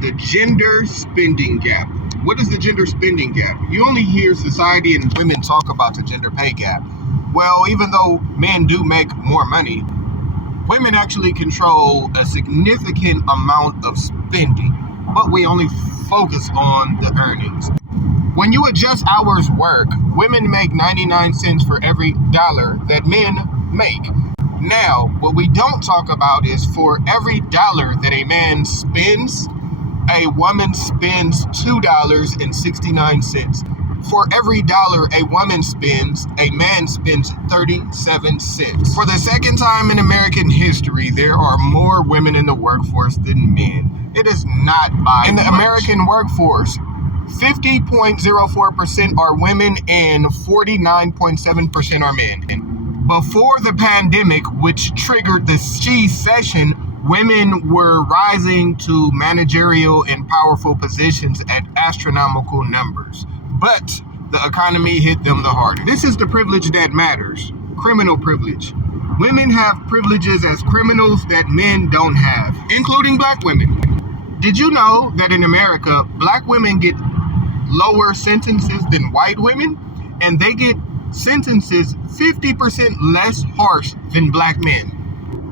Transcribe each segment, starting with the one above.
The gender spending gap. What is the gender spending gap? You only hear society and women talk about the gender pay gap. Well, even though men do make more money, women actually control a significant amount of spending, but we only focus on the earnings. When you adjust hours work, women make 99 cents for every dollar that men make. Now, what we don't talk about is for every dollar that a man spends, a woman spends $2.69. For every dollar a woman spends, a man spends 37 cents. For the second time in American history, there are more women in the workforce than men. It is not by In the much. American workforce, 50.04% are women and 49.7% are men. Before the pandemic, which triggered the she-cession, women were rising to managerial and powerful positions at astronomical numbers. But the economy hit them the hardest. This is the privilege that matters. Criminal privilege. Women have privileges as criminals that men don't have, including black women. Did you know that in America, black women get lower sentences than white women? And they get sentences 50% less harsh than black men.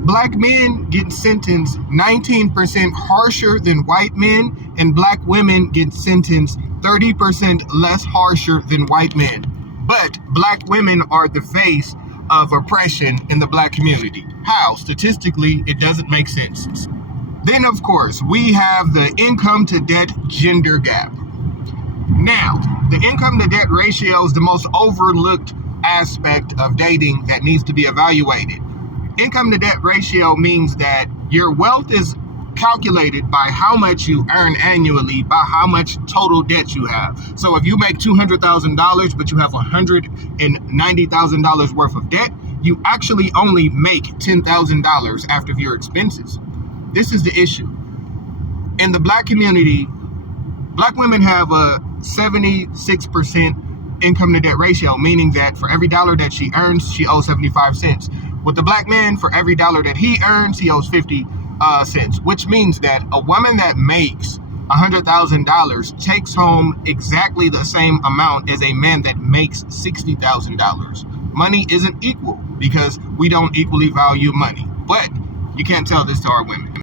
Black men get sentenced 19% harsher than white men, and black women get sentenced 30% less harsher than white men. But black women are the face of oppression in the black community. How? Statistically, it doesn't make sense. Then, of course, we have the income to debt gender gap. Now, the income to debt ratio is the most overlooked aspect of dating that needs to be evaluated. Income to debt ratio means that your wealth is calculated by how much you earn annually, by how much total debt you have. So if you make $200,000, but you have $190,000 worth of debt, you actually only make $10,000 after your expenses. This is the issue. In the black community, black women have a 76% income to debt ratio, meaning that for every dollar that she earns, she owes 75 cents. With the black man, for every dollar that he earns, he owes 50 cents, which means that a woman that makes $100,000 takes home exactly the same amount as a man that makes $60,000. Money isn't equal because we don't equally value money, but you can't tell this to our women.